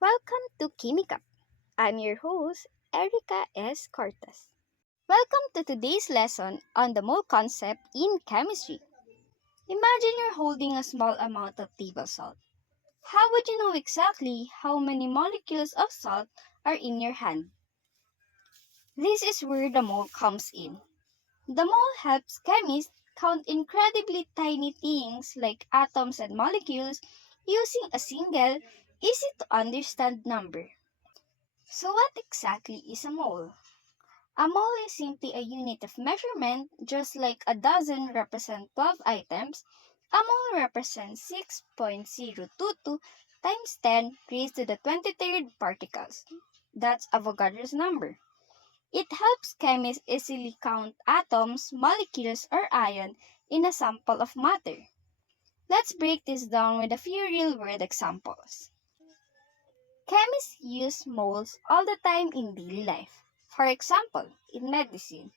Welcome to Chemicap. I'm your host, Erica S. Cortez. Welcome to today's lesson on the mole concept in chemistry. Imagine you're holding a small amount of table salt. How would you know exactly how many molecules of salt are in your hand? This is where the mole comes in. The mole helps chemists count incredibly tiny things like atoms and molecules using a single, easy to understand number. So, what exactly is a mole? A mole is simply a unit of measurement, just like a dozen represent 12 items. A mole represents 6.022 times 10 raised to the 23rd particles. That's Avogadro's number. It helps chemists easily count atoms, molecules, or ion in a sample of matter. Let's break this down with a few real-world examples. Chemists use moles all the time in daily life. For example, in medicine,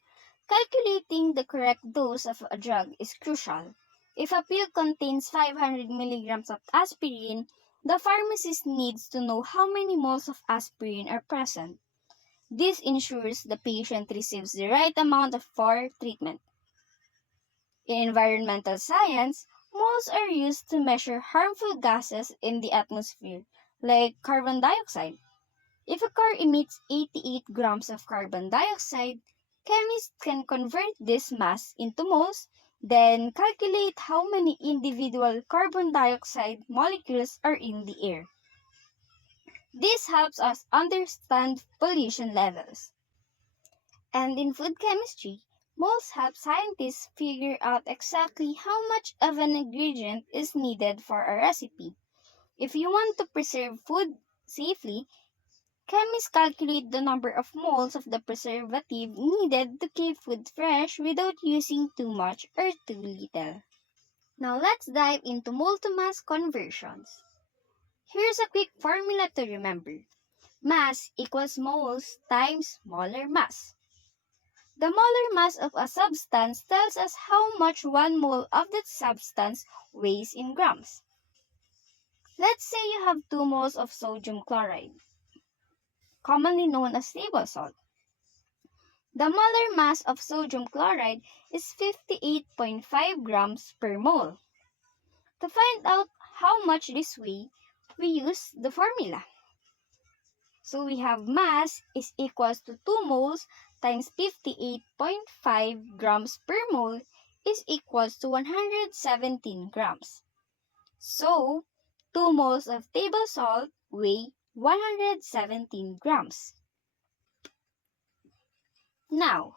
calculating the correct dose of a drug is crucial. If a pill contains 500 milligrams of aspirin, the pharmacist needs to know how many moles of aspirin are present. This ensures the patient receives the right amount for treatment. In environmental science, moles are used to measure harmful gases in the atmosphere, like carbon dioxide. If a car emits 88 grams of carbon dioxide, chemists can convert this mass into moles, then calculate how many individual carbon dioxide molecules are in the air. This helps us understand pollution levels. And in food chemistry, moles help scientists figure out exactly how much of an ingredient is needed for a recipe. If you want to preserve food safely, chemists calculate the number of moles of the preservative needed to keep food fresh without using too much or too little. Now let's dive into mole to mass conversions. Here's a quick formula to remember. Mass equals moles times molar mass. The molar mass of a substance tells us how much 1 mole of that substance weighs in grams. Let's say you have 2 moles of sodium chloride, commonly known as table salt. The molar mass of sodium chloride is 58.5 grams per mole. To find out how much this weighs, we use the formula. So we have mass is equals to 2 moles times 58.5 grams per mole is equals to 117 grams. So 2 moles of table salt weigh 117 grams. Now,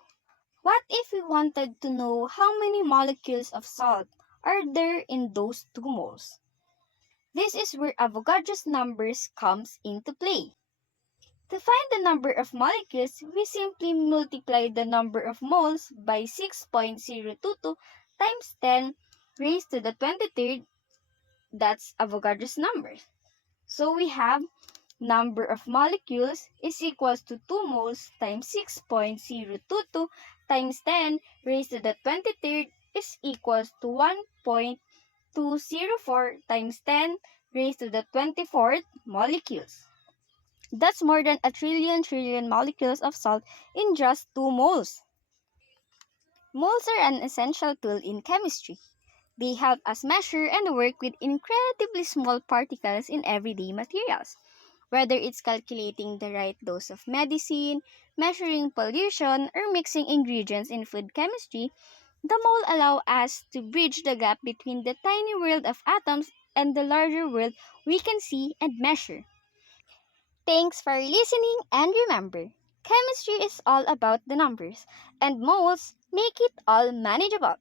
what if we wanted to know how many molecules of salt are there in those 2 moles? This is where Avogadro's numbers comes into play. To find the number of molecules, we simply multiply the number of moles by 6.022 times 10 raised to the 23rd. That's Avogadro's number. So we have number of molecules is equals to 2 moles times 6.022 times 10 raised to the 23rd is equals to 1.204 times 10 raised to the 24th molecules. That's more than a trillion molecules of salt in just 2 moles. Moles are an essential tool in chemistry. They help us measure and work with incredibly small particles in everyday materials. Whether it's calculating the right dose of medicine, measuring pollution, or mixing ingredients in food chemistry, the mole allow us to bridge the gap between the tiny world of atoms and the larger world we can see and measure. Thanks for listening, and remember, chemistry is all about the numbers, and moles make it all manageable.